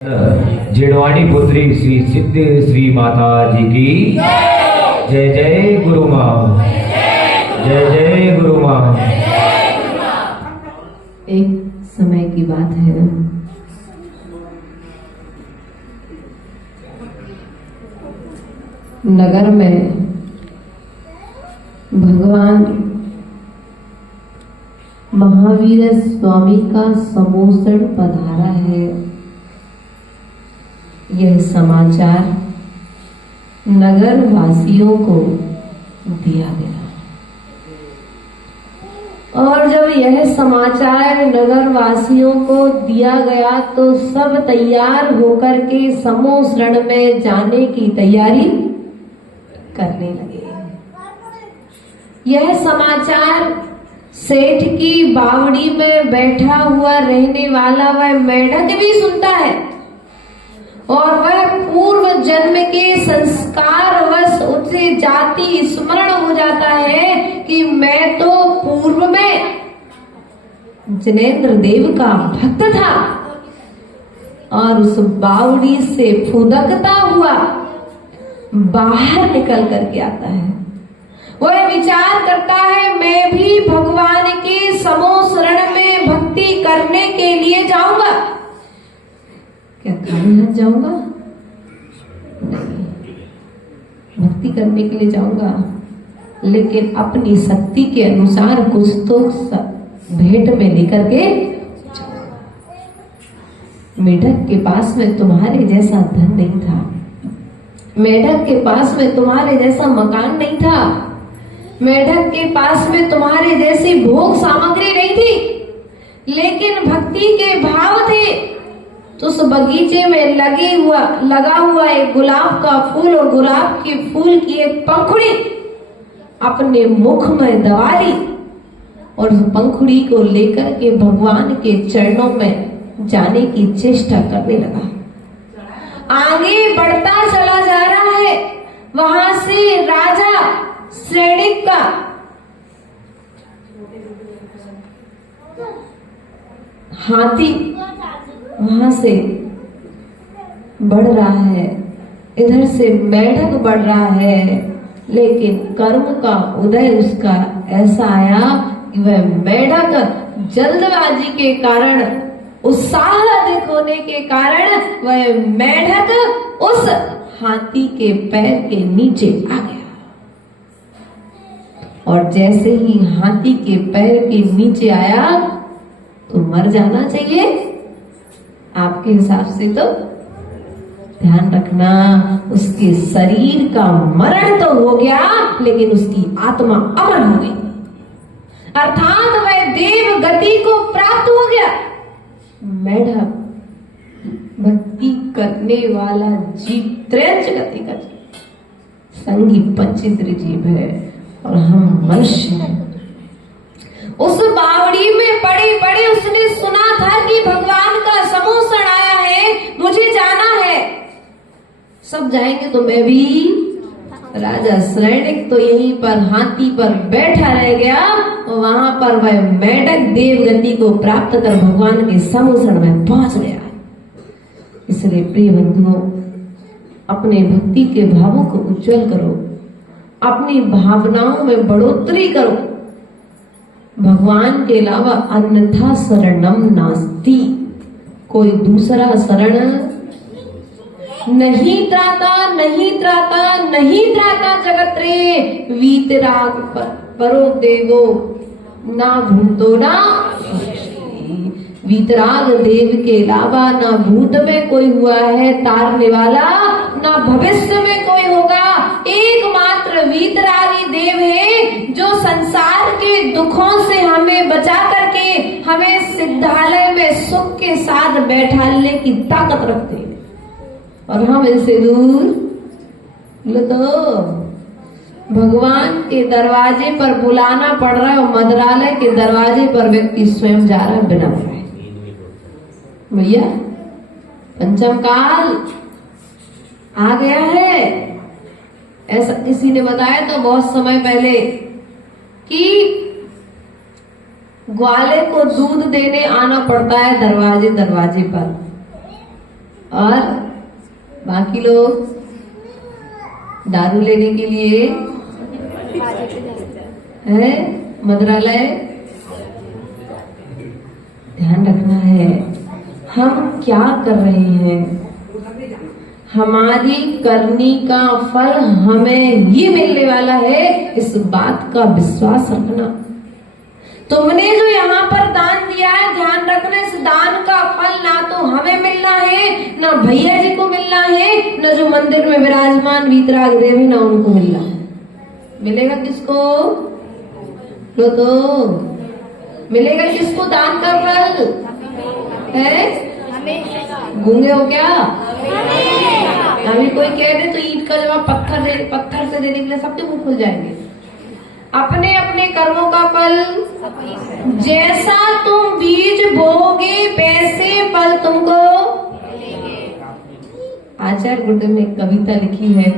जिणवाणी पुत्री श्री सिद्ध श्री माता जी की जय जय गुरु माँ, जय जय गुरु माँ। एक समय की बात है, नगर में भगवान महावीर स्वामी का समोसण पधारा है। यह समाचार नगर वासियों को दिया गया और जब यह समाचार नगर वासियों को दिया गया तो सब तैयार होकर के समोसरण में जाने की तैयारी करने लगे। यह समाचार सेठ की बावड़ी में बैठा हुआ रहने वाला वह मेढक भी सुनता है और वह पूर्व जन्म के संस्कार वश उसे जाति स्मरण हो जाता है कि मैं तो पूर्व में जिनेंद्र देव का भक्त था, और उस बावड़ी से फुदकता हुआ बाहर निकल करके आता है। वह विचार करता है मैं भी भगवान के समोसरण में भक्ति करने के लिए जाऊंगा। क्या खाली हाथ जाऊंगा? नहीं, भक्ति करने के लिए जाऊंगा, लेकिन अपनी शक्ति के अनुसार कुछ तो भेंट में लेकर के जाऊंगा। मेढक के पास में तुम्हारे जैसा धन नहीं था, मेढक के पास में तुम्हारे जैसा मकान नहीं था, मेढक के पास में तुम्हारे जैसी भोग सामग्री नहीं थी, लेकिन भक्ति के भाव थे। तो उस बगीचे में लगा हुआ एक गुलाब का फूल और गुलाब के फूल की एक पंखुड़ी अपने मुख में दबा ली और उस पंखुड़ी को लेकर के भगवान के चरणों में जाने की चेष्टा करने लगा। आगे बढ़ता चला जा रहा है। वहां से राजा श्रेणिक का हाथी वहां से बढ़ रहा है, इधर से मेढक बढ़ रहा है, लेकिन कर्म का उदय उसका ऐसा आया कि वह मेढक जल्दबाजी के कारण, उत्साह अधिक होने के कारण वह मेढक उस हाथी के पैर के नीचे आ गया। और जैसे ही हाथी के पैर के नीचे आया तो मर जाना चाहिए आपके हिसाब से, तो ध्यान रखना उसके शरीर का मरण तो हो गया लेकिन उसकी आत्मा अमर हो गई, अर्थात वह देव गति को प्राप्त हो गया। मेढक भक्ति करने वाला जीव त्रैंच गति का जीव, संगी पंचेंद्रिय जीव है और हम मनुष्य हैं। उस बावड़ी में पड़े पड़े उसने सुना था कि भगवान का समोसण आया है, मुझे जाना है। सब जाएंगे तो मैं भी। राजा श्रेणिक तो यहीं पर हाथी पर बैठा रह गया और वहां पर वह मेढक देवगति को प्राप्त कर भगवान के समोसण में पहुंच गया। इसलिए प्रिय बंधुओं, अपने भक्ति के भावों को उज्जवल करो, अपनी भावनाओं में बढ़ोतरी करो। भगवान के अलावा अन्यथा शरणम नास्ति, कोई दूसरा शरण नहीं त्राता, नहीं त्राता, नहीं त्राता जगत रे। वीतराग परो देवो ना भूतो ना वीतराग देव के अलावा ना भूत में कोई हुआ है तारने वाला, ना भविष्य में कोई होगा। एकमात्र वीतरागी देव है जो संसार के दुखों से हमें बचा करके हमें सिद्धालय में सुख के साथ बैठाने की ताकत रखते हैं, और हम इनसे दूर। तो भगवान के दरवाजे पर बुलाना पड़ रहा है और मंदिरालय के दरवाजे पर व्यक्ति स्वयं जा रहा है बिना बुलाए। भैया पंचम काल आ गया है, ऐसा किसी ने बताया तो बहुत समय पहले कि ग्वाले को दूध देने आना पड़ता है दरवाजे दरवाजे पर। और बाकी लोग दारू लेने के लिए है मदरालय। ध्यान रखना है हम क्या कर रहे हैं, हमारी करनी का फल हमें ही मिलने वाला है, इस बात का विश्वास रखना। तुमने जो यहाँ पर दान दिया है, ध्यान रखना इस दान का फल ना तो हमें मिलना है, ना भैया जी को मिलना है, ना जो मंदिर में विराजमान वीतराग देवी ना उनको मिलना है। मिलेगा किसको? लो तो मिलेगा किसको दान का फल है? गूंगे हो क्या? अभी कोई कह दे तो ईंट का जवाब पत्थर से देने के लिए सबके मुंह खुल जाएंगे। अपने अपने कर्मों का फल, जैसा तुम बीज बोगे वैसे फल तुमको। आचार्य गुरुदेव ने कविता लिखी है,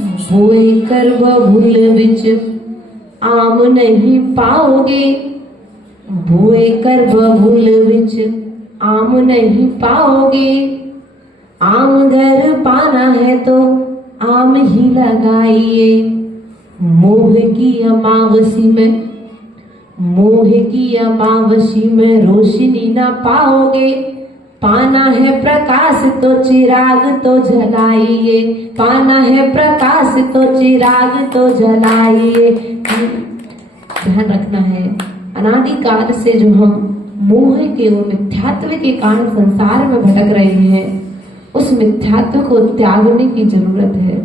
बोए कर भूल बिच आम नहीं पाओगे, बोए कर भूल बिच आम नहीं पाओगे, आम घर पाना है तो आम ही लगाइए, मोह की अमावसी में रोशनी ना पाओगे, पाना है प्रकाश तो चिराग तो जलाइए, पाना है प्रकाश तो चिराग तो जलाइए। ध्यान रखना है अनादिकाल से जो हम मोह के और मिथ्यात्व के कारण संसार में भटक रहे हैं, उस मिथ्यात्व को त्यागने की जरूरत है।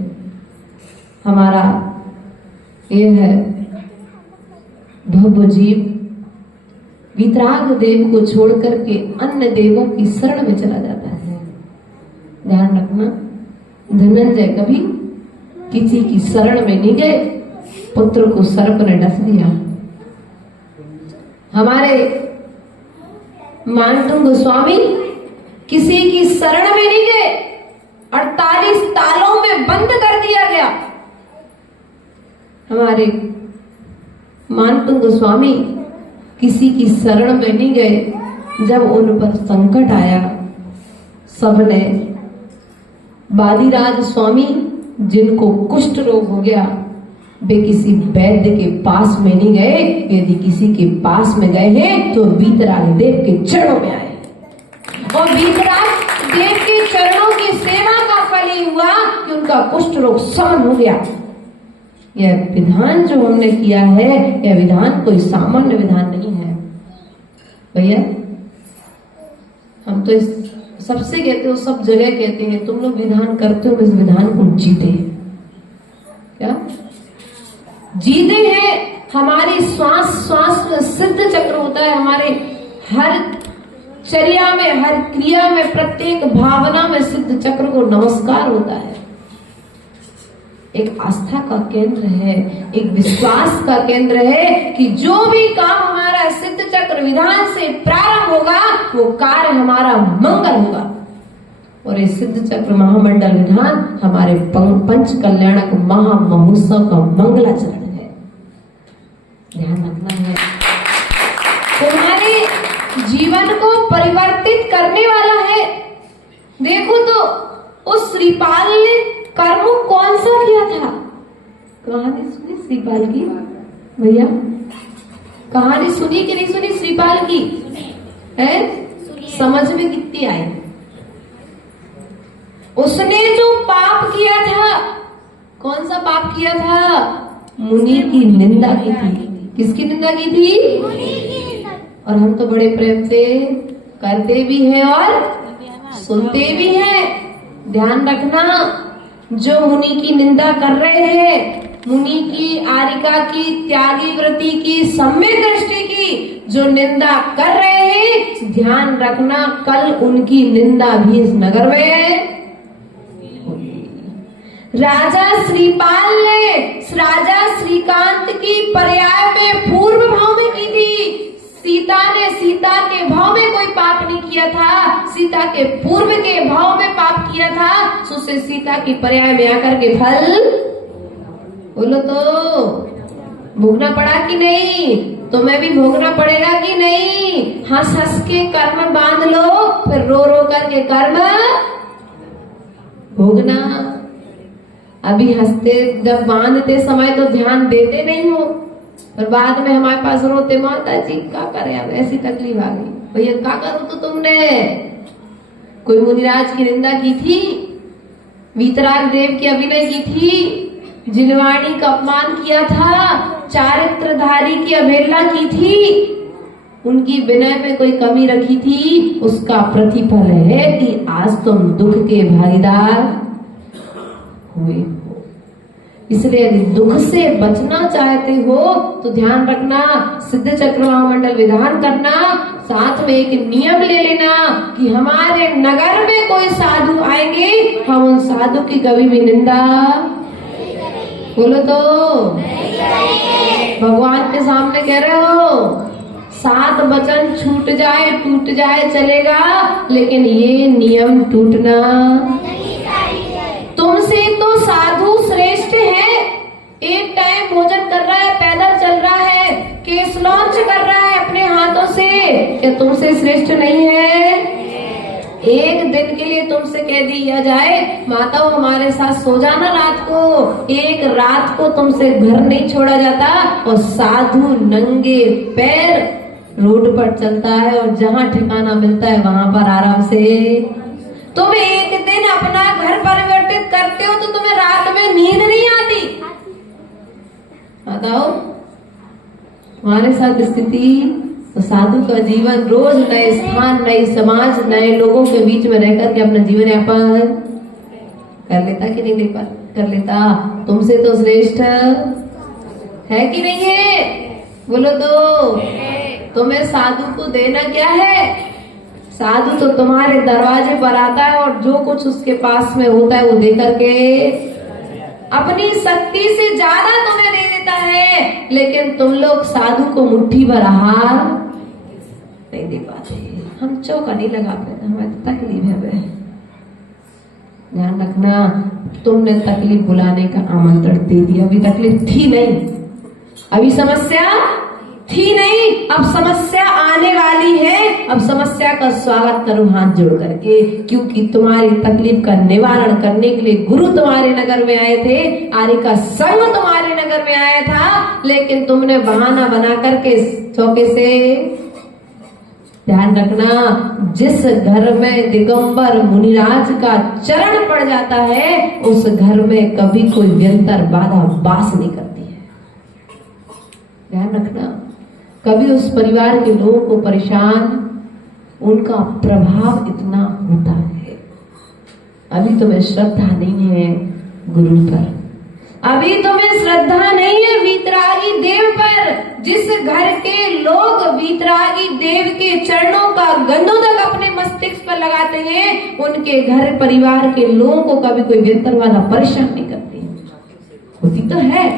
हमारा यह है भव जीव वीतराग देव को छोड़ करके अन्य देवों की शरण में चला जाता है। ध्यान रखना, धनंजय कभी किसी की शरण में नहीं गए, पुत्र को सर्प ने डस दिया। हमारे मानतुंग गोस्वामी किसी की शरण में नहीं गए, 48 तालों में बंद कर दिया गया। हमारे मानतुंग गोस्वामी किसी की शरण में नहीं गए। जब उन पर संकट आया, सबने बादीराज स्वामी जिनको कुष्ठ रोग हो गया, वे किसी वैद्य के पास में नहीं गए। यदि किसी के पास में गए हैं तो वीतराग देव के चरणों में आए, और वीतराग देव के चरणों की सेवा का फल ही हुआ कि उनका कुष्ठ रोग शमन हो गया। यह विधान जो हमने किया है, यह विधान कोई सामान्य विधान नहीं है भैया। हम तो इस सबसे कहते हो, सब जगह कहते हैं, तुम लोग विधान करते हो, इस विधान को जीते हैं। क्या जीते हैं? हमारी श्वास में सिद्ध चक्र होता है, हमारे हर चर्या में, हर क्रिया में, प्रत्येक भावना में सिद्ध चक्र को नमस्कार होता है। एक आस्था का केंद्र है, एक विश्वास का केंद्र है कि जो भी काम हमारा सिद्ध चक्र विधान से प्रारंभ होगा, वो कार्य हमारा मंगल होगा। और ये सिद्ध चक्र महामंडल विधान हमारे पंच कल्याणक महामहोत्सव का मंगलाचरण है। ध्यान रखना है, तुम्हारे जीवन को परिवर्तित करने वाला है। देखो तो उस श्रीपाल ने कर्म कौन सा किया था? कहानी सुनी श्रीपाल की भैया? कहानी सुनी कि नहीं सुनी श्रीपाल की? है समझ में कितनी आई? उसने जो पाप किया था, कौन सा पाप किया था? मुनि की निंदा की थी। किसकी निंदा की थी? और हम तो बड़े प्रेम से करते भी हैं और सुनते भी हैं। ध्यान रखना, जो मुनि की निंदा कर रहे हैं, मुनि की, आरिका की, त्यागी व्रति की, सम्यक दृष्टि की जो निंदा कर रहे हैं, ध्यान रखना कल उनकी निंदा भी इस नगर में। राजा श्रीपाल ने राजा श्रीकांत की पर्याय में पूर्व भाव में की थी। सीता ने सीता के भाव में कोई पाप नहीं किया था, सीता के पूर्व के भाव में पाप किया था। तो उसे सीता की पर्याय में आकर के फल बोलो तो भोगना पड़ा कि नहीं? तुम्हें भी भोगना पड़ेगा कि नहीं? हंस हंस के कर्म बांध लो, फिर रो रो करके कर्म भोगना। अभी हंसते जब बांधते समय तो ध्यान देते नहीं हो, पर बाद में हमारे पास रोते, माता जी क्या करे, अब ऐसी तकलीफ आ गई। भैया क्या करो तो तुमने कोई मुनिराज की निंदा की थी, वीतराग देव की अभिनय की थी, जिनवाणी का अपमान किया था, चारित्रधारी की अवहेलना की थी, उनकी विनय में कोई कमी रखी थी, उसका प्रतिफल है कि आज तुम दुख के भागीदार हुए हो। इसलिए यदि दुख से बचना चाहते हो तो ध्यान रखना, सिद्ध चक्र महामंडल विधान करना, साथ में एक नियम ले लेना कि हमारे नगर में कोई साधु आएंगे, हम उन साधु की कभी भी निंदा, बोलो तो भगवान के सामने कह रहे हो, 7 वचन छूट जाए टूट जाए चलेगा, लेकिन ये नियम टूटना। तुमसे तो साधु श्रेष्ठ है, एक टाइम भोजन कर रहा है, पैदल चल रहा है, केस लॉन्च कर रहा है अपने हाथों से, क्या तुमसे श्रेष्ठ नहीं है? एक दिन के लिए तुमसे कह दिया जाए, माताओं हमारे साथ सो जाना रात को, एक रात को तुमसे घर नहीं छोड़ा जाता, और साधु नंगे पैर रोड पर चलता है, और जहाँ ठिकाना मिलता है वहां पर आराम से। तुम एक दिन अपना घर परिवर्तित करते हो तो तुम्हें रात में नींद नहीं आती। बताओ हमारे साथ स्थिति, तो साधु का जीवन रोज नए स्थान, नई समाज, नए लोगों के बीच में रहकर के अपना जीवन यापन कर लेता कि नहीं कर लेता? तुमसे तो श्रेष्ठ है कि नहीं है? बोलो तो। तुम्हें साधु को देना क्या है? साधु तो तुम्हारे दरवाजे पर आता है और जो कुछ उसके पास में होता है वो दे करके अपनी शक्ति से ज्यादा तुम्हें दे देता है, लेकिन तुम लोग साधु को मुट्ठी भर आहार नहीं दे पाते। हम चौका नहीं लगा पाते, हमें तकलीफ है वे। ध्यान रखना, तुमने तकलीफ बुलाने का आमंत्रण दे दिया, अभी तकलीफ थी नहीं, अभी समस्या थी नहीं, अब समस्या आने वाली है। अब समस्या का स्वागत करो हाथ जोड़ करके, क्योंकि तुम्हारी तकलीफ का निवारण करने के लिए गुरु तुम्हारे नगर में आए थे, आर्य का संग तुम्हारे नगर में आया था, लेकिन तुमने बहाना बना करके चौके से। ध्यान रखना, जिस घर में दिगंबर मुनिराज का चरण पड़ जाता है, उस घर में कभी कोई व्यंतर बाधा वास नहीं करती है। ध्यान रखना, कभी उस परिवार के लोगों को परेशान, उनका प्रभाव इतना होता है। अभी तुम्हें श्रद्धा नहीं है गुरु पर, अभी तुम्हें श्रद्धा नहीं है वीतरागी देव पर। जिस घर के लोग वीतरागी देव के चरणों का गंधों तक अपने मस्तिष्क पर लगाते हैं, उनके घर परिवार के लोगों को कभी कोई व्यंतर वाला परेशान नहीं करती। होती तो है,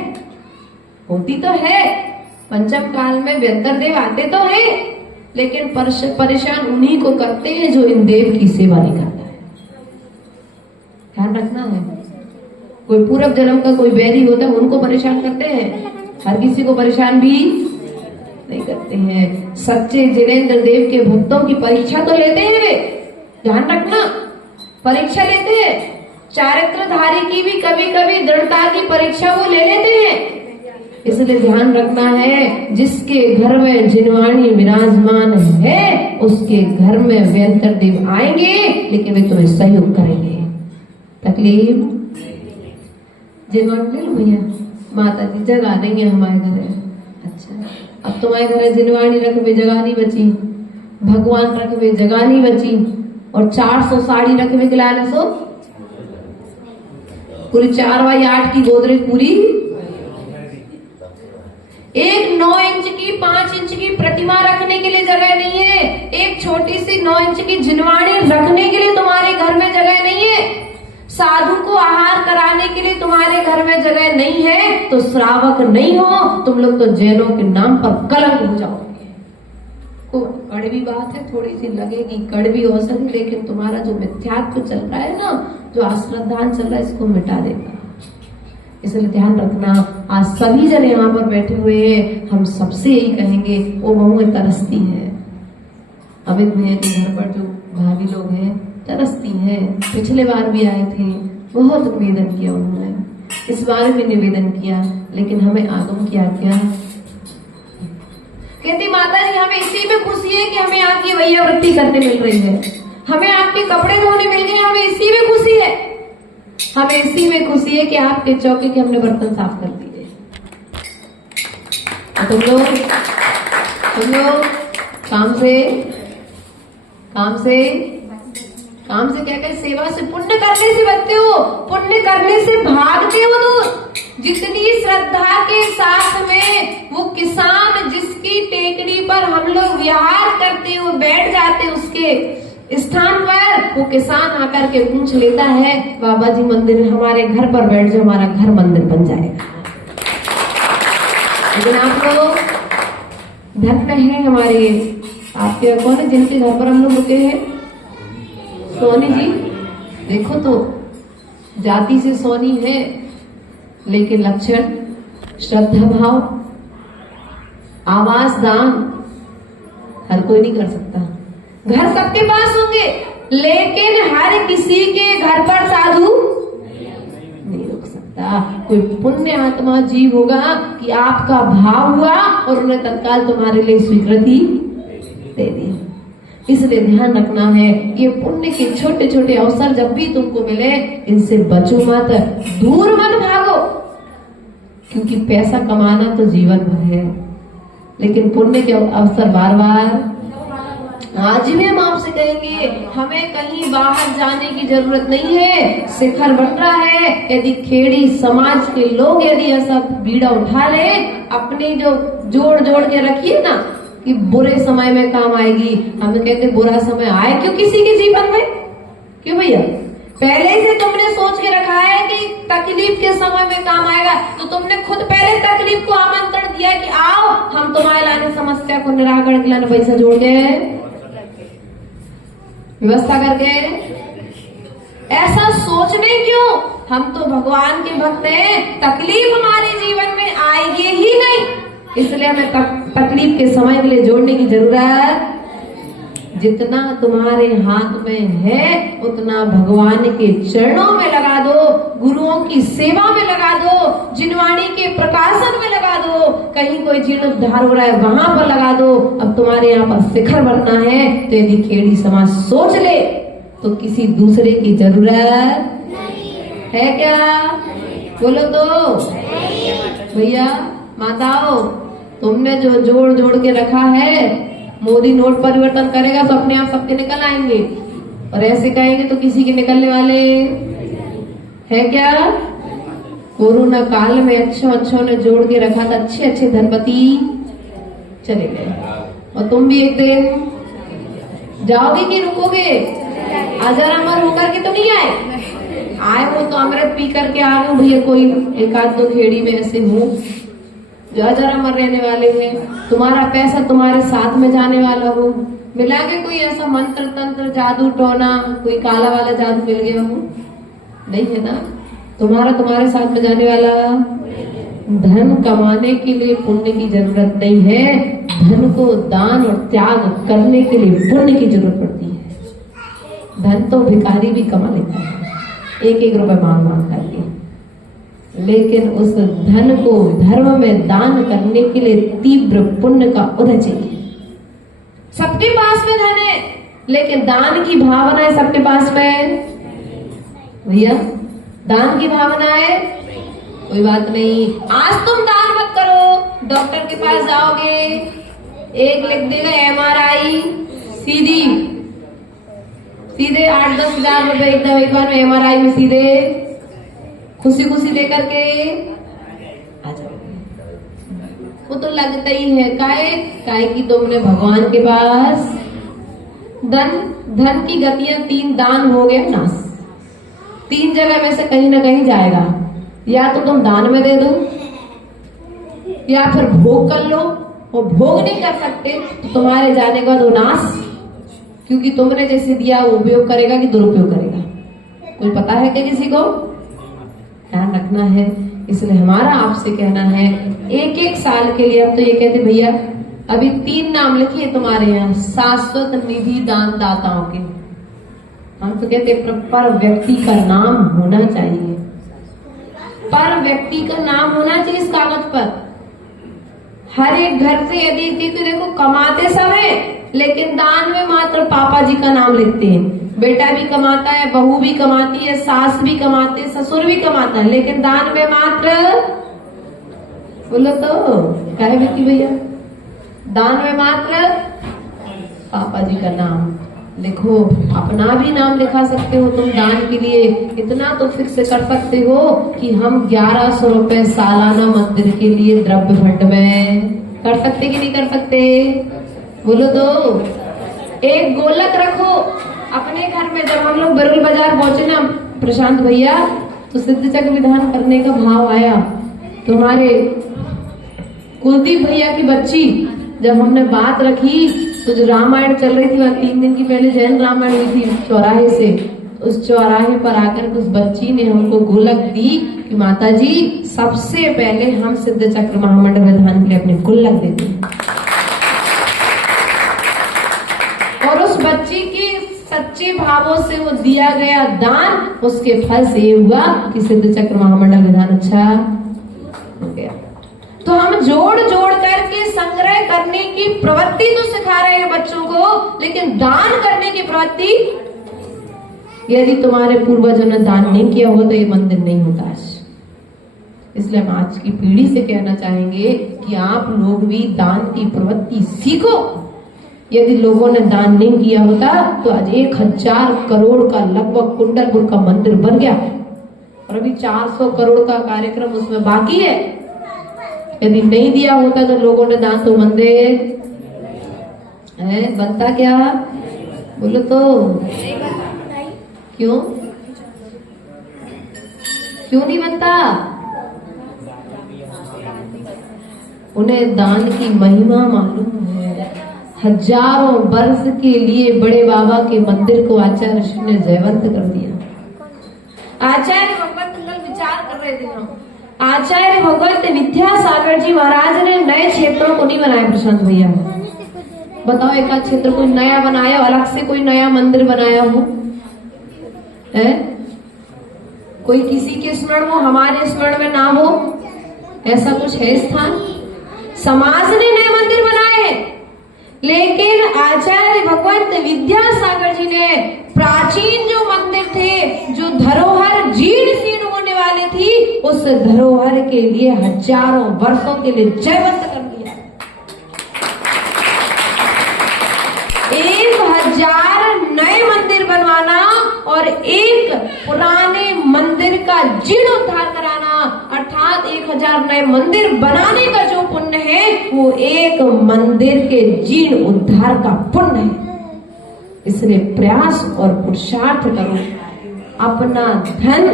होती तो है। पंचम काल में व्यंतर देव आते तो हैं, लेकिन परेशान उन्हीं को करते हैं जो इन देव की सेवा नहीं करता है। ध्यान रखना है, कोई पूर्व जन्म का कोई बैरी होता है, उनको परेशान करते हैं, हर किसी को परेशान भी नहीं करते हैं। सच्चे जिनेंद्र देव के भक्तों की परीक्षा तो लेते हैं, ध्यान रखना, परीक्षा लेते हैं। चारित्रधारी की भी कभी कभी दृढ़ता की परीक्षा वो ले लेते हैं। इसलिए ध्यान रखना है, जिसके घर में जिनवाणी विराजमान है, उसके घर में व्यंतर देव आएंगे, लेकिन वे तुम्हें सहयोग करेंगे। तकलीफ जिनवाणी ले लो भैया, माता जी जगह नहीं है हमारे घर है। अच्छा, अब तुम्हारे घर है जिनवाणी रखबे, जगह नहीं बची, भगवान रखबे, जगह नहीं बची, और 400 साड़ी रखबे के लाने सो पूरी 4x8 की गोदरेज पूरी, एक 9 इंच की 5 इंच की प्रतिमा रखने के लिए जगह नहीं है, एक छोटी सी 9 इंच की जिनवाणी रखने के लिए तुम्हारे घर में जगह नहीं है, साधु को आहार कराने के लिए तुम्हारे घर में जगह नहीं है, तो श्रावक नहीं हो तुम लोग, तो जैनों के नाम पर कलंक हो जाओगे। कड़वी बात है, थोड़ी सी लगेगी कड़वी औषधि, लेकिन तुम्हारा जो मिथ्यात्व चल रहा है ना, जो अश्रद्धान चल रहा है, इसको मिटा देगा। इसलिए ध्यान रखना, आज सभी जन यहाँ पर बैठे हुए हैं, हम सबसे यही कहेंगे, वो बहुएं तरसती हैं। अमित भैया के घर पर जो भाभी लोग हैं तरसती हैं, पिछले बार भी आए थे, बहुत निवेदन किया उन्होंने, इस बार भी निवेदन किया, लेकिन हमें आगम किया क्या? कहती माता जी हमें इसी में खुशी है कि हमें आपकी वैया वृत्ति करने मिल रही है, हमें आपके कपड़े धोने मिल गए, हमें इसी में खुशी है, हमें इसी में खुशी है कि आपके चौके के हमने बर्तन साफ कर दिए। तुम लोग काम से क्या कहते, सेवा से, पुण्य करने से बचते हो, पुण्य करने से भागते हो दूर। जितनी श्रद्धा के साथ में वो किसान जिसकी टेकड़ी पर हम लोग विहार करते हुए बैठ जाते, उसके स्थान पर वो किसान आकर के पूछ लेता है, बाबा जी मंदिर हमारे घर पर बैठ जाओ, हमारा घर मंदिर बन जाएगा। लेकिन आप लोग धन्य है हमारे, आपके कौन है जिनके घर पर हम लोग रुके हैं? सोनी जी, देखो तो जाति से सोनी है, लेकिन लक्षण श्रद्धा भाव, आवास दान हर कोई नहीं कर सकता। घर सबके पास होंगे, लेकिन हर किसी के घर पर साधु नहीं रुक सकता। कोई पुण्य आत्मा जीव होगा कि आपका भाव हुआ और उन्हें तत्काल तुम्हारे लिए स्वीकृति दे दी। इसलिए ध्यान रखना है, ये पुण्य के छोटे छोटे अवसर जब भी तुमको मिले, इनसे बचो मत, दूर मत भागो, क्योंकि पैसा कमाना तो जीवन भर है, लेकिन पुण्य के अवसर बार बार। आज भी हम आपसे कहेंगे, हमें कहीं बाहर जाने की जरूरत नहीं है, शिखर बन रहा है। यदि खेड़ी समाज के लोग यदि ऐसा बीड़ा उठा ले, अपने जो जोड़ जोड़ के रखिए ना कि बुरे समय में काम आएगी। हम कहते बुरा समय आए क्यों किसी के जीवन में? क्यों भैया? पहले से तुमने सोच के रखा है कि तकलीफ के समय में काम आएगा, तो तुमने खुद पहले तकलीफ को आमंत्रण दिया कि आओ हम तुम्हारे लाने समस्या को निराकरण के लाने पैसा जोड़ के व्यवस्था करके। ऐसा सोचने क्यों? हम तो भगवान के भक्त हैं, तकलीफ हमारे जीवन में आएगी ही नहीं, इसलिए हमें तकलीफ के समय के लिए जोड़ने की जरूरत। जितना तुम्हारे हाथ में है उतना भगवान के चरणों में लगा दो, गुरुओं की सेवा में लगा दो, जिनवाणी के प्रकाशन में लगा दो, कहीं कोई जीर्णोद्धार हो रहा है वहां पर लगा दो। अब तुम्हारे यहाँ पर शिखर बनना है, तो यदि खेड़ी समाज सोच ले तो किसी दूसरे की जरूरत है क्या? बोलो तो भैया माताओ, तुमने जो जोड़ जोड़ के रखा है, मोदी नोट परिवर्तन करेगा तो अपने आप सबके निकल आएंगे, और ऐसे कहेंगे तो किसी के निकलने वाले है क्या? कोरोना काल में अच्छों ने जोड़ के रखा था, अच्छे अच्छे धनपति चले गए, और तुम भी एक दिन जाओगे कि रुकोगे? अजर अमर होकर के तो नहीं आए हो तो अमृत पी करके आ रहे हो भैया। कोई एक आध दो खेड़ी में ऐसे हो जो अजर अमर रहने वाले हैं, तुम्हारा पैसा तुम्हारे साथ में जाने वाला हो, मिला के कोई ऐसा मंत्र तंत्र जादू टोना, कोई काला वाला जादू मिल गया हो? नहीं है ना, तुम्हारे साथ में जाने वाला। धन कमाने के लिए पुण्य की जरूरत नहीं है, धन को दान और त्याग करने के लिए पुण्य की जरूरत पड़ती है। धन तो भिखारी भी कमा लेता है, एक एक रुपए मांग मांग करके, लेकिन उस धन को धर्म में दान करने के लिए तीव्र पुण्य का उदय चाहिए। सबके पास में धन है, लेकिन दान की भावना है सबके पास में भैया? दान की भावना है? कोई बात नहीं, आज तुम दान मत करो, डॉक्टर के पास जाओगे, एक लिख देगा MRI, सीधे 8-10 हजार रुपए एक बार में MRI में सीधे खुशी खुशी देकर के आ जाओगे। वो तो लगता ही है, काहे कि तुमने भगवान के पास धन की गतियां 3 दान हो गया नाश, 3 जगह में से कहीं ना कहीं जाएगा। या तो तुम दान में दे दो, या फिर भोग कर लो, और भोग नहीं कर सकते तो तुम्हारे जाने का तो नाश, क्योंकि तुमने जैसे दिया वो उपयोग करेगा कि दुरुपयोग करेगा, कोई पता है क्या किसी को? ध्यान रखना है। इसलिए हमारा आपसे कहना है, एक साल के लिए, अब तो ये कहते भैया अभी 3 नाम लिखिए तुम्हारे यहाँ शाश्वत निधि दान दाताओं के। हम तो कहते पर व्यक्ति का नाम होना चाहिए, पर व्यक्ति का नाम होना चाहिए इस कागज पर। हर एक घर से यदि देखो कमाते सब है, लेकिन दान में मात्र पापा जी का नाम लिखते हैं। बेटा भी कमाता है, बहू भी कमाती है, सास भी कमाते हैं, ससुर भी कमाता है, लेकिन दान में मात्र, बोलो तो क्या है विक्की भैया, दान में मात्र पापा जी का नाम लिखो। अपना भी नाम लिखा सकते हो तुम दान के लिए। इतना तो फिक्स कर सकते हो कि हम 1100 रुपए सालाना मंदिर के लिए द्रव्य फंड में कर सकते कि नहीं कर सकते, बोलो तो। एक गोलक रखो अपने घर में। जब हम लोग बरुल बाजार पहुंचे ना प्रशांत भैया, तो सिद्ध चक्र विधान करने का भाव आया। तुम्हारे कुलदीप भैया की बच्ची, जब हमने बात रखी तो जो रामायण चल रही थी, वह 3 दिन की पहले जैन रामायण हुई थी चौराहे से, उस चौराहे पर आकर उस बच्ची ने हमको गोलक दी कि माता जी सबसे पहले हम सिद्ध चक्र महामंडल विधान के लिए अपने गोलक देते हैं। और उस बच्ची के सच्चे भावों से वो दिया गया दान, उसके फल से ये हुआ कि सिद्ध चक्र महामंडल विधान अच्छा हो गया। तो हम जोड़ जोड़ करके संग्रह करने की प्रवृत्ति तो सिखा रहे हैं बच्चों को, लेकिन दान करने की प्रवृत्ति, यदि तुम्हारे पूर्वजों ने दान नहीं किया हो तो ये मंदिर नहीं होता आज। इसलिए हम आज की पीढ़ी से कहना चाहेंगे कि आप लोग भी दान की प्रवृत्ति सीखो। यदि लोगों ने दान नहीं किया होता तो आज 1000 करोड़ का लगभग कुंडलपुर का मंदिर बन गया, और अभी 400 करोड़ का कार्यक्रम उसमें बाकी है। यदि नहीं दिया होता तो लोगों ने दान, तो मंदिर बनता क्या, बोलो तो। क्यों नहीं बनता? उन्हें दान की महिमा मालूम है। हजारों वर्ष के लिए बड़े बाबा के मंदिर को आचार्य ऋषि ने जयवंत कर दिया। आचार्य भगवत विचार कर रहे थे हम, आचार्य भगवत विद्यासागर जी महाराज ने नए क्षेत्रों को नहीं बनाया। प्रशांत भैया बताओ, एक आध क्षेत्र कोई नया बनाया, अलग से कोई नया मंदिर बनाया हो है? कोई किसी के स्मरण हो, हमारे स्मरण में ना हो, ऐसा कुछ है स्थान? समाज ने नए मंदिर बनाए, लेकिन आचार्य भगवत विद्यासागर जी ने प्राचीन जो मंदिर थे, जो धरोहर जीर्ण शीर्ण होने वाली थी, उस धरोहर के लिए हजारों वर्षों के लिए जयवंत कर दिया। 1000 नए मंदिर बनवाना और एक पुराने मंदिर का जीर्णोद्धार कराना, अर्थात 1000 नए मंदिर बनाने का जो पुण्य है वो एक मंदिर के जीर्ण उद्धार का पुण्य है। इसलिए प्रयास और पुरुषार्थ करो। अपना धन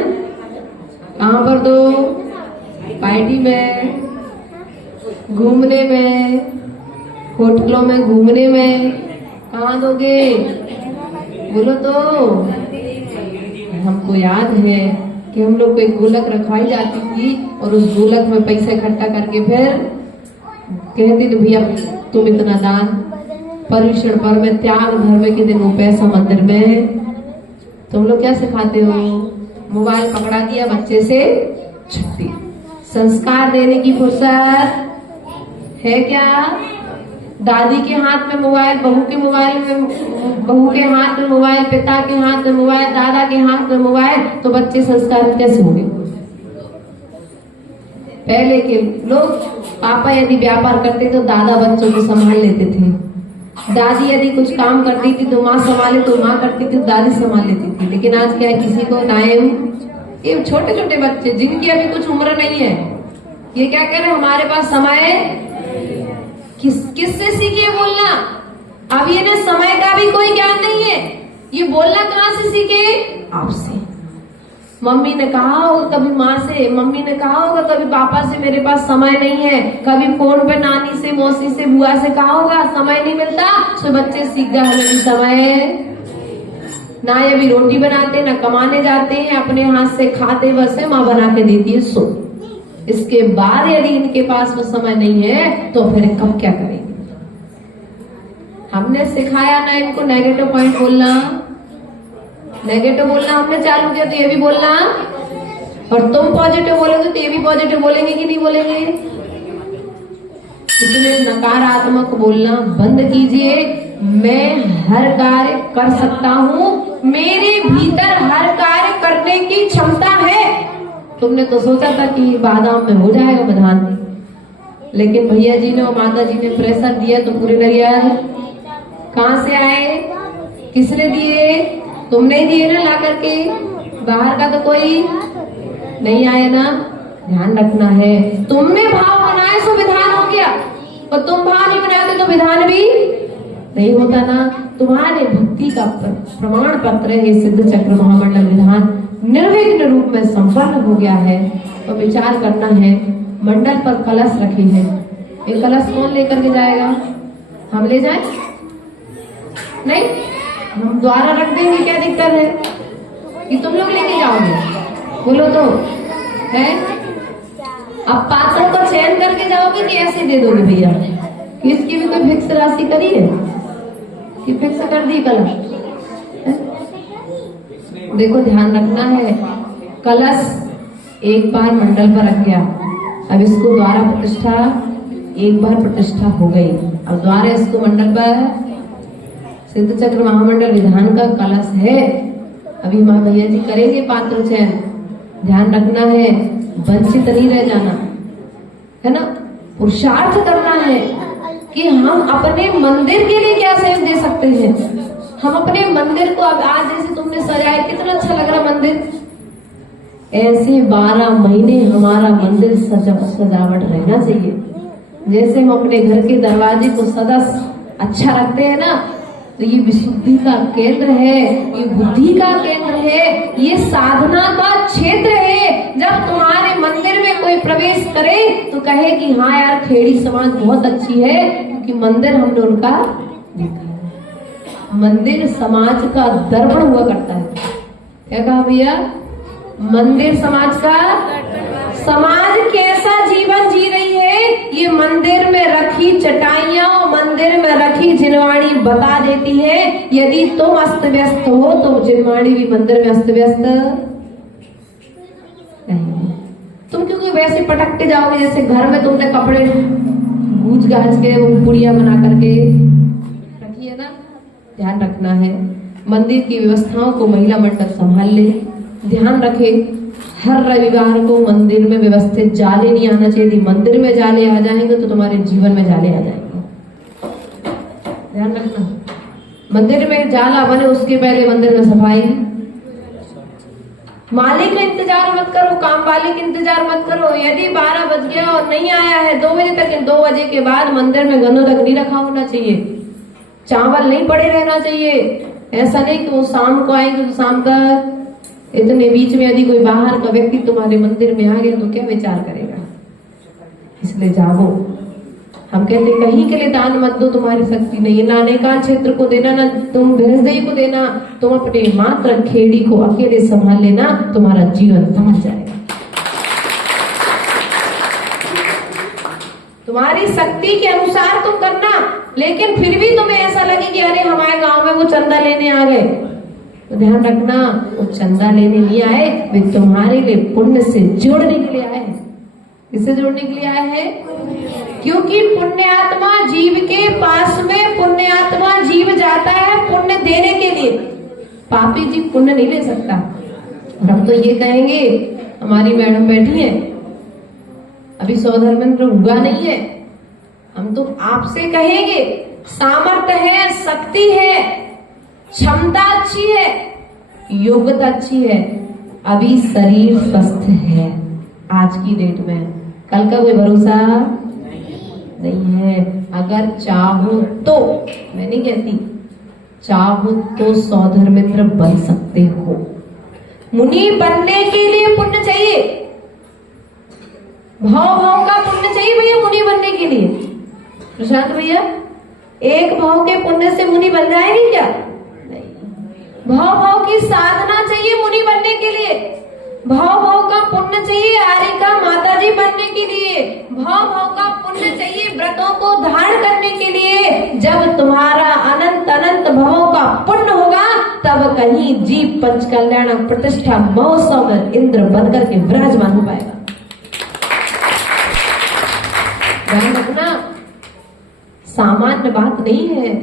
कहां पर दो? पार्टी में, घूमने में, होटलों में घूमने में कहां दोगे, बोलो तो। हमको याद है कि हम लोग को एक गोलक रखवाई जाती थी, और उस गोलक में पैसा इकट्ठा करके फिर कहते थे भैया तुम इतना दान, परिश्रण पर में त्याग धर्म के दिन वो पैसा मंदिर में। तुम लोग क्या सिखाते हो? मोबाइल पकड़ा दिया, बच्चे से छुट्टी। संस्कार देने की फुर्सत है क्या? दादी के हाथ में मोबाइल, बहू के हाथ में मोबाइल, पिता के हाथ में मोबाइल, दादा के हाथ में मोबाइल, तो बच्चे संस्कार कैसे होंगे? पहले के लोग, पापा यदि व्यापार करते तो दादा बच्चों को संभाल लेते थे, दादी यदि कुछ काम करती थी तो माँ संभाले, तो माँ करती थी तो दादी संभाल लेती थी। लेकिन आज क्या है, किसी को टाइम, ये छोटे छोटे बच्चे जिनकी अभी कुछ उम्र नहीं है, ये क्या कह रहे, हमारे पास समय, किससे सीखे बोलना? अब ये ना समय का भी कोई ज्ञान नहीं है, ये बोलना कहाँ से सीखे? आपसे। मम्मी ने कहा होगा कभी माँ से, मम्मी ने कहा होगा कभी पापा से मेरे पास समय नहीं है, कभी फोन पे नानी से, मौसी से, बुआ से कहा होगा समय नहीं मिलता, तो बच्चे सीख गए हमें भी समय ना। ये भी रोटी बनाते ना कमाने जाते हैं, अपने हाथ से खाते बस है, माँ बना के देती है सो। इसके बाद यदि इनके पास वो समय नहीं है तो फिर कब क्या करेंगे? हमने सिखाया ना इनको नेगेटिव पॉइंट बोलना, नेगेटिव बोलना हमने चालू किया तो ये भी बोलना, और तुम पॉजिटिव बोलोगे तो ये भी पॉजिटिव बोलेंगे कि नहीं बोलेंगे? इसलिए नकारात्मक बोलना बंद कीजिए। मैं हर कार्य कर सकता हूँ, मेरे भीतर हर कार्य करने की क्षमता है। तुमने तो सोचा था कि बादाम में हो जाएगा विधान, लेकिन भैया जी ने और माता जी ने प्रेशर दिया तो पूरे नरियल कहाँ से आए? किसने दिए? तुमने दिए ना ला करके, बाहर का तो कोई नहीं आया ना। ध्यान रखना है, तुमने भाव बनाए सो विधान हो गया, और तुम भाव नहीं बनाते तो विधान भी नहीं होता ना। तुम्हारे भक्ति का प्रमाण पत्र है सिद्ध चक्र महामंडल विधान निर्विघ्न रूप में संपन्न हो गया है। तो विचार करना है, मंडल पर कलश रखे हैं, ये कलश कौन लेकर के जाएगा? हम ले जाए? नहीं, हम द्वारा रख देंगे, क्या दिक्कत है कि तुम लोग लेके जाओगे? बोलो तो है। अब पात्रों का चयन करके जाओगे कि ऐसे दे दोगे भैया? इसकी भी कोई फिक्स राशि करी है कि फिक्स कर दी कलश? देखो ध्यान रखना है, कलश एक बार मंडल पर रख गया, अब इसको द्वारा प्रतिष्ठा एक बार प्रतिष्ठा हो गई, अब द्वारा इसको मंडल पर सिद्ध चक्र महामंडल विधान का कलश है। अभी माँ भैया जी करेंगे पात्र चयन। ध्यान रखना है, वंचित नहीं रह जाना है ना। पुरुषार्थ करना है कि हम अपने मंदिर के लिए क्या सहयोग दे सकते हैं। हम अपने मंदिर को, अब आज जैसे तुमने सजाया, कितना अच्छा लग रहा मंदिर, ऐसे 12 महीने हमारा मंदिर सजावट रहना चाहिए। जैसे हम अपने घर के दरवाजे को सदा अच्छा रखते हैं ना, तो ये विशुद्धि का केंद्र है, ये बुद्धि का केंद्र है, ये साधना का क्षेत्र है। जब तुम्हारे मंदिर में कोई प्रवेश करे तो कहे कि हाँ यार खेड़ी समाज बहुत अच्छी है, क्योंकि मंदिर हमने उनका देखा है। मंदिर समाज का दर्पण हुआ करता है। क्या कहा भैया? मंदिर समाज का, समाज कैसा जीवन जी रही है ये मंदिर में रखी चटाइयां और मंदिर में रखी जिनवाणी बता देती है। यदि तुम अस्त व्यस्त हो तो जिनवाणी भी मंदिर में अस्त व्यस्त नहीं। तुम क्योंकि वैसे पटकते जाओगे जैसे घर में तुमने कपड़े गूंज गाज के वो पुड़िया बना करके रखी है ना। ध्यान रखना है, मंदिर की व्यवस्थाओं को महिला मंडल संभाल ले। ध्यान रखे, हर रविवार को मंदिर में व्यवस्थित जाले नहीं आना चाहिए। यदि मंदिर में जाले आ जाएंगे तो तुम्हारे जीवन में जाले आ जाएंगे। ध्यान रखना, मंदिर में जाला बने उसके पहले मंदिर में सफाई। मालिक का इंतजार मत करो, काम वाले का इंतजार मत करो। यदि 12 बज गया और नहीं आया है 2 बजे तक, 2 बजे के बाद मंदिर में गन्नों तक नहीं रखा होना चाहिए, चावल नहीं पड़े रहना चाहिए। ऐसा नहीं कि वो शाम को आएंगे तो शाम का इतने बीच में यदि कोई बाहर का व्यक्ति तुम्हारे मंदिर में आ गया तो क्या विचार करेगा। इसलिए जागो। हम कहते कहीं के लिए दान मत दो, तुम्हारी शक्ति नहीं है। ना अनेकांत क्षेत्र को देना, ना तुम भैंसदेही को देना, तुम अपने मात्र खेड़ी को अकेले संभाल लेना, तुम्हारा जीवन समझ जाएगा। तुम्हारी शक्ति के अनुसार तुम करना, लेकिन फिर भी तुम्हें ऐसा लगे कि अरे हमारे गांव में वो चंदा लेने आ गए, तो ध्यान रखना वो चंदा लेने नहीं आए, वे तुम्हारे लिए पुण्य से जोड़ने के लिए आए हैं। किससे जोड़ने के लिए आए हैं? क्योंकि पुण्यात्मा जीव के पास में, पुण्यात्मा जीव जाता है पुण्य देने के लिए। पापी जीव पुण्य नहीं ले सकता। और हम तो ये कहेंगे, हमारी मैडम बैठी है, अभी सौधर्मेंद्र हुआ नहीं है, हम तो आपसे कहेंगे सामर्थ्य है, शक्ति है, क्षमता अच्छी है, योग्यता अच्छी है, अभी शरीर स्वस्थ है आज की डेट में, कल का कोई भरोसा नहीं है। अगर चाहो तो, मैं नहीं कहती, चाहो तो सौधर्मित्र बन सकते हो। मुनि बनने के लिए पुण्य चाहिए, भाव का पुण्य चाहिए भैया मुनि बनने के लिए। प्रशांत भैया, एक भाव के पुण्य से मुनि बन जाएगी क्या? नहीं। भाव की साधना चाहिए मुनि बनने के लिए, भाव का पुण्य चाहिए आरिका माता जी बनने के लिए, भाव का पुण्य चाहिए व्रतों को धारण करने के लिए। जब तुम्हारा अनंत अनंत भाव का पुण्य होगा तब कहीं जीव पंच कल्याण प्रतिष्ठा महोत्सव में इंद्र बनकर के विराजमान हो पाएगा। ध्यान रखना, सामान्य बात नहीं है।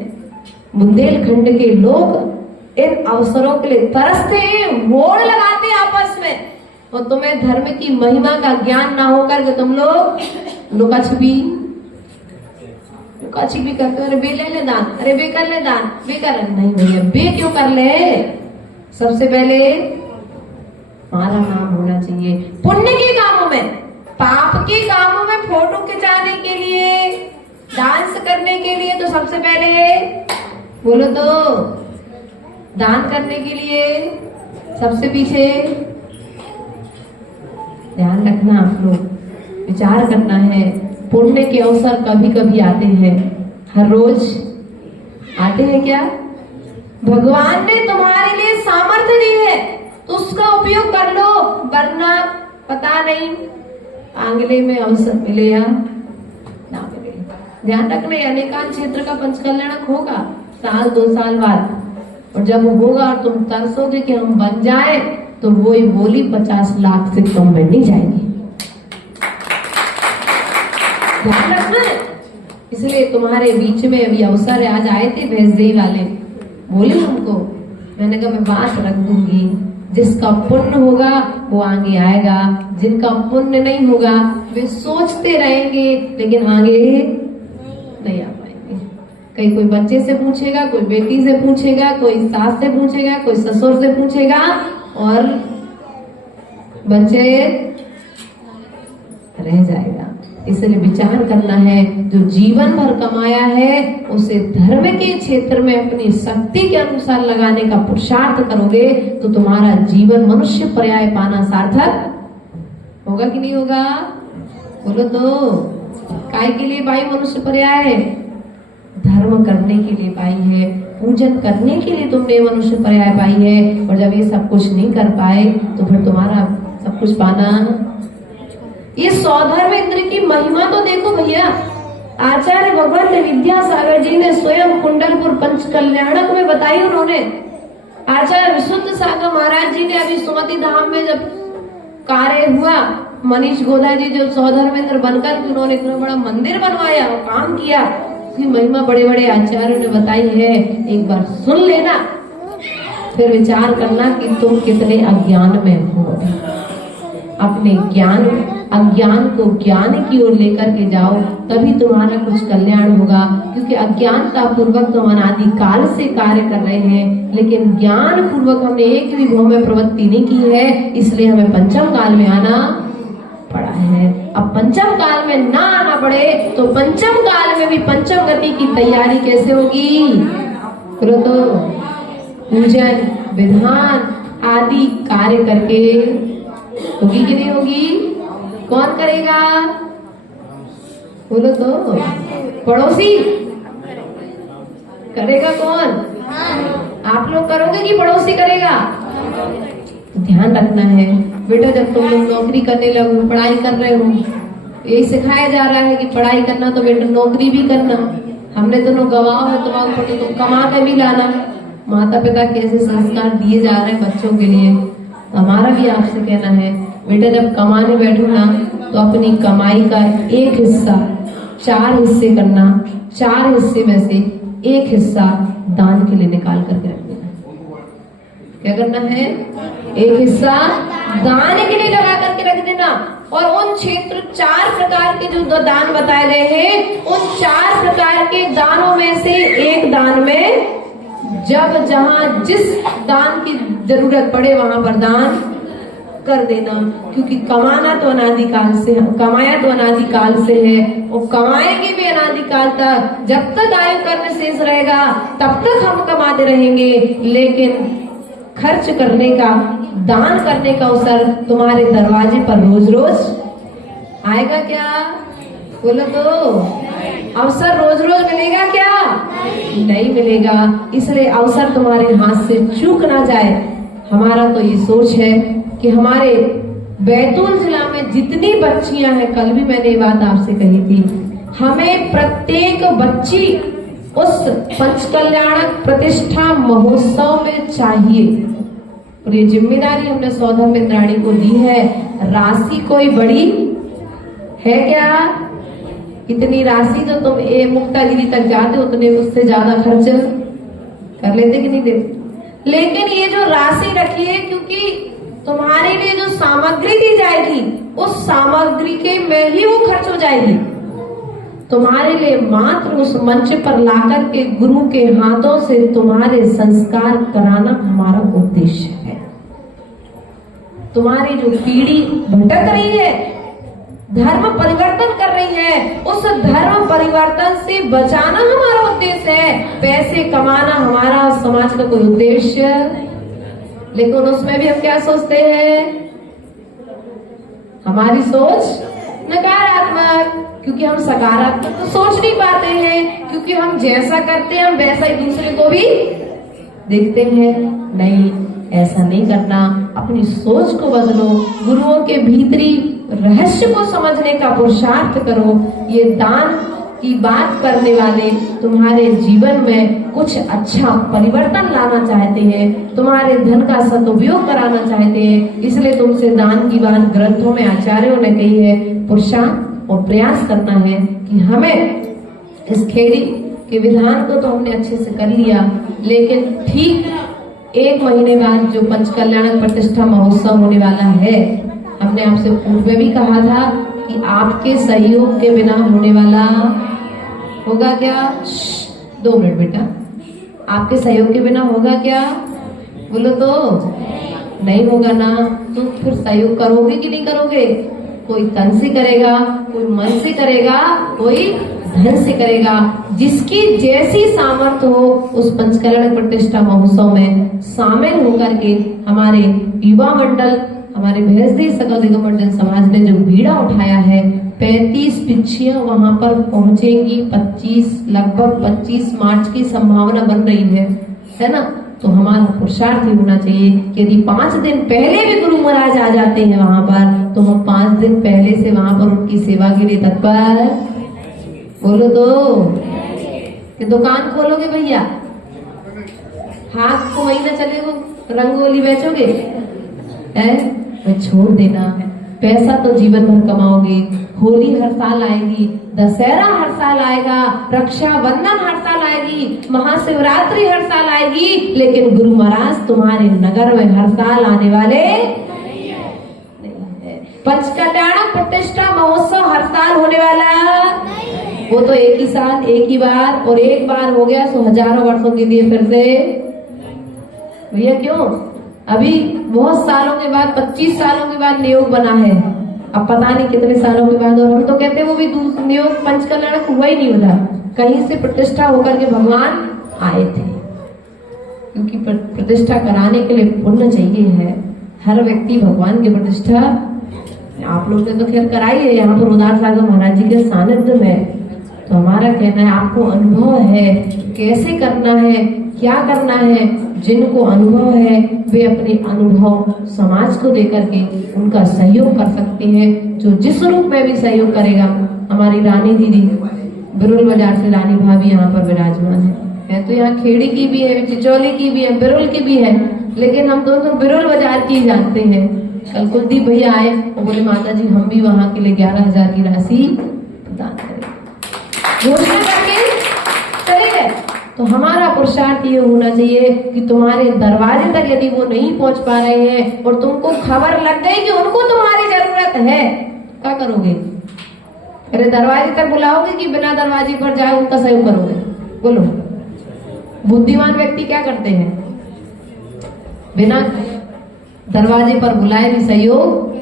बुंदेलखंड के लोग इन अवसरों के लिए तरसते हैं, मोड़ लगाते हैं आपस में। और तुम्हें धर्म की महिमा का ज्ञान ना होकर के तुम लोग लुका छिपी करते, अरे बे ले दान, अरे बे कर ले दान, बे कर ले। नहीं भैया, बे क्यों कर ले? सबसे पहले हमारा नाम होना चाहिए। पुण्य के कामों में, पाप के कामों में फोटो खिंचाने के लिए, डांस करने के लिए तो सबसे पहले बोलो तो दान करने के लिए सबसे पीछे। ध्यान रखना, आप लोग विचार करना है। पुण्य के अवसर कभी कभी आते हैं, हर रोज आते हैं क्या? भगवान ने तुम्हारे लिए सामर्थ्य दी है तो उसका उपयोग कर लो, वरना पता नहीं आंगले में अवसर मिले या ना मिले। ध्यान रखना, अनेकांत क्षेत्र का पंचकल्याणक होगा साल 2 साल बाद, और जब होगा तुम तरसोगे कि हम बन जाए, तो वही बोली 50 लाख से कम में नहीं जाएगी। ध्यान रखना, इसलिए तुम्हारे बीच में अभी अवसर आज आए थे भैंसदेही वाले, बोले हमको, मैंने कहा मैं बात रख दूंगी, जिसका पुण्य होगा वो आगे आएगा, जिनका पुण्य नहीं होगा वे सोचते रहेंगे लेकिन आगे नहीं आ पाएंगे। कहीं कोई बच्चे से पूछेगा, कोई बेटी से पूछेगा, कोई सास से पूछेगा, कोई ससुर से पूछेगा, और बच्चे रह जाएगा। इसलिए विचार करना है, जो जीवन भर कमाया है उसे धर्म के क्षेत्र में अपनी शक्ति के अनुसार लगाने का पुरुषार्थ करोगे तो तुम्हारा जीवन मनुष्य पर्याय पाना सार्थक होगा कि नहीं होगा? बोलो तो। काय के लिए पाई मनुष्य पर्याय? धर्म करने के लिए पाई है, पूजन करने के लिए तुमने मनुष्य पर्याय पाई है। और जब ये सब कुछ नहीं कर पाए तो फिर तुम्हारा सब कुछ पाना, ये सौधर्म इंद्र की महिमा तो देखो भैया। आचार्य भगवत विद्यासागर जी ने स्वयं कुंडलपुर पंच कल्याणक में बताई। उन्होंने आचार्य विशुद्ध सागर महाराज जी ने अभी सुमति धाम में जब कार्य हुआ, मनीष गोदा जी जो सौधर्म इंद्र बनकर उन्होंने इतना बड़ा मंदिर बनवाया और काम किया, उसकी महिमा बड़े बड़े आचार्यों ने बताई है। एक बार सुन लेना, फिर विचार करना कि तुम कितने अज्ञान में हो। अपने अज्ञान को ज्ञान की ओर लेकर के जाओ, तभी तुम्हारा कुछ कल्याण होगा। क्योंकि अज्ञानता पूर्वक तो अनादि काल से कार्य कर रहे हैं, लेकिन ज्ञान पूर्वक हमने एक भी भाव में प्रवृत्ति नहीं की है, इसलिए हमें पंचम काल में आना पड़ा है। अब पंचम काल में ना आना पड़े तो पंचम काल में भी पंचम गति की तैयारी कैसे होगी? तो पूजन विधान आदि कार्य करके होगी कि नहीं होगी? कौन करेगा? बोलो तो। पड़ोसी करेगा? कौन? आप लोग करोगे कि पड़ोसी करेगा? ध्यान रखना है बेटा, जब तुम लोग नौकरी करने लगो, पढ़ाई कर रहे हो, यही सिखाया जा रहा है कि पढ़ाई करना तो बेटा नौकरी भी करना। हमने दोनों गवाह है, तुम्हारे तुम कमा के भी लाना। माता पिता कैसे संस्कार दिए जा रहे हैं बच्चों के लिए, हमारा भी आपसे कहना है बेटा, जब कमाने बैठो ना तो अपनी कमाई का एक हिस्सा 4 हिस्से करना, 4 हिस्से में से एक हिस्सा दान के लिए निकाल करके रख देना। क्या करना है? एक हिस्सा दान के लिए लगा करके रख देना। और उन क्षेत्र 4 प्रकार के जो दान बताए गए हैं, उन 4 प्रकार के दानों में से एक दान में जब जहां जिस दान की जरूरत पड़े वहां पर दान कर देना। क्योंकि कमाना तो अनादिकाल से, कमाया तो अनादिकाल से है और कमाएंगे भी अनादिकाल तक। जब तक आयु कर्म शेष रहेगा तब तक हम कमाते रहेंगे, लेकिन खर्च करने का, दान करने का अवसर तुम्हारे दरवाजे पर रोज रोज आएगा क्या? बोलो तो। अवसर रोज रोज मिलेगा क्या? नहीं मिलेगा। इसलिए अवसर तुम्हारे हाथ से चूक ना जाए। हमारा तो ये सोच है कि हमारे बैतूल जिला में जितनी बच्चियां हैं, कल भी मैंने ये बात आपसे कही थी, हमें प्रत्येक बच्ची उस पंचकल्याणक प्रतिष्ठा महोत्सव में चाहिए। और ये जिम्मेदारी हमने सौधर्म मित्राणी को दी है। राशि कोई बड़ी है क्या? इतनी राशि तो तुम मुक्तागिरी तक जाते उतने उससे ज्यादा खर्च कर लेते कि नहीं देते। लेकिन ये जो राशि रखी है, क्योंकि तुम्हारे लिए जो सामग्री दी जाएगी उस सामग्री के में ही वो खर्च हो जाएगी। तुम्हारे लिए मात्र उस मंच पर लाकर के गुरु के हाथों से तुम्हारे संस्कार कराना हमारा उद्देश्य है। तुम्हारी जो पीढ़ी भटक रही है, धर्म परिवर्तन कर रही है, उस धर्म परिवर्तन से बचाना हमारा उद्देश्य है। पैसे कमाना हमारा समाज का कोई उद्देश्य, लेकिन उसमें भी हम क्या सोचते हैं? हमारी सोच नकारात्मक, क्योंकि हम सकारात्मक तो सोच नहीं पाते हैं, क्योंकि हम जैसा करते हैं हम वैसा ही दूसरे को भी देखते हैं। नहीं, ऐसा नहीं करना। अपनी सोच को बदलो, गुरुओं के भीतरी रहस्य को समझने का पुरुषार्थ करो। ये दान की बात करने वाले तुम्हारे जीवन में कुछ अच्छा परिवर्तन लाना चाहते हैं, तुम्हारे धन का सदुपयोग कराना चाहते हैं, इसलिए तुमसे दान की बात ग्रंथों में आचार्यों ने कही है। पुरुषार्थ और प्रयास करना है कि हमें इस खेड़ी के विधान को तो हमने अच्छे से कर लिया, लेकिन ठीक 1 महीने बाद जो पंचकल्याणक प्रतिष्ठा महोत्सव होने वाला है, हमने आपसे पूर्व में भी कहा था कि आपके सहयोग के बिना होने वाला होगा क्या? 2 मिनट बेटा, आपके सहयोग के बिना होगा क्या? बोलो तो नहीं होगा ना। तो फिर सहयोग करोगे कि नहीं करोगे? कोई तन से करेगा, कोई मन से करेगा, कोई धन से करेगा। जिसकी जैसी सामर्थ्य हो उस पंचकल्याण प्रतिष्ठा महोत्सव में शामिल होकर के हमारे युवा मंडल, हमारे भैंसदेव सकल दिगम मंडल समाज ने जो बीड़ा उठाया है, 35 पिच्छियां वहां पर पहुंचेंगी। लगभग 25 मार्च की संभावना बन रही है ना। तो हमारा पुरुषार्थ ही होना चाहिए कि यदि 5 दिन पहले भी गुरु महाराज आ जाते हैं वहां पर, तो हम 5 दिन पहले से वहां पर उनकी सेवा के लिए तत्पर। बोलो तो कि दुकान खोलोगे भैया, हाथ को महीना चलेगा, रंगोली बेचोगे है? तो छोड़ देना। पैसा तो जीवन भर कमाओगे। होली हर साल आएगी, दशहरा हर साल आएगा, रक्षाबंधन हर साल आएगी, महाशिवरात्रि हर साल आएगी, लेकिन गुरु महाराज तुम्हारे नगर में हर साल आने वाले नहीं है। पंचकल्याण प्रतिष्ठा महोत्सव हर साल होने वाला, वो तो एक ही साल, एक ही बार, और एक बार हो गया सो हजारों वर्षों के लिए फिर से। भैया क्यों? अभी बहुत सालों के बाद, 25 सालों के बाद नियोग बना है, अब पता नहीं कितने सालों के बाद। और हम तो कहते हैं वो भी नियोग पंचकल्याण हुआ ही नहीं होता, कहीं से प्रतिष्ठा होकर के भगवान आए थे। क्योंकि प्रतिष्ठा कराने के लिए पुण्य चाहिए है। हर व्यक्ति भगवान की प्रतिष्ठा, आप लोग ने तो खैर कराई है यहाँ पर उदार सागर महाराज जी के सानिध्य में। तो हमारा कहना है आपको अनुभव है कैसे करना है, क्या करना है। जिनको अनुभव है वे अपने अनुभव समाज को देकर के उनका सहयोग कर सकते हैं। जो जिस रूप में भी सहयोग करेगा, हमारी रानी दीदी बिरुल बाजार से रानी भाभी यहाँ पर विराजमान है तो यहाँ खेड़ी की भी है, चिचौली की भी है, बिरुल की भी है, लेकिन हम दोनों बिरुल बाजार की जानते हैं। कल कुलदीप भैया आए और बोले माता जी हम भी वहाँ के लिए 11,000 की राशि प्रदान करें, घोषणा करके चले गए। तो हमारा पुरुषार्थ ये होना चाहिए कि तुम्हारे दरवाजे तक यदि वो नहीं पहुंच पा रहे हैं और तुमको खबर लग गई कि उनको तुम्हारी जरूरत है, क्या करोगे? अरे दरवाजे तक बुलाओगे कि बिना दरवाजे पर जाए उनका सहयोग करोगे? बोलो। बुद्धिमान व्यक्ति क्या करते हैं? बिना दरवाजे पर बुलाए भी सहयोग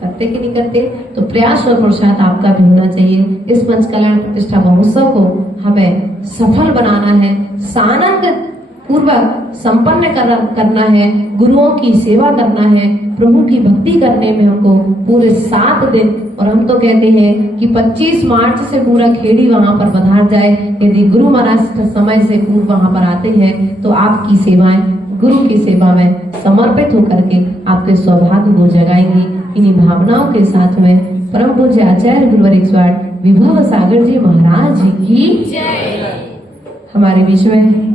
करते कि नहीं करते? तो प्रयास और पुरुषार्थ आपका भी होना चाहिए। इस पंचकल्याण प्रतिष्ठा महोत्सव को हमें सफल बनाना है, सानंद पूर्वक संपन्न करना है, गुरुओं की सेवा करना है, प्रभु की भक्ति करने में हमको पूरे 7 दिन। और हम तो कहते हैं कि 25 मार्च से पूरा खेड़ी वहां पर पधार जाए। यदि गुरु महाराज समय से पूर्व वहां पर आते हैं तो आपकी सेवाएं गुरु की सेवा में समर्पित होकर के आपके सौभाग्य को जगाएंगी। इन्हीं भावनाओं के साथ में परम पूज्य आचार्य गुरुवर 108 विभव सागर जी महाराज की जय। हमारे बीच में है।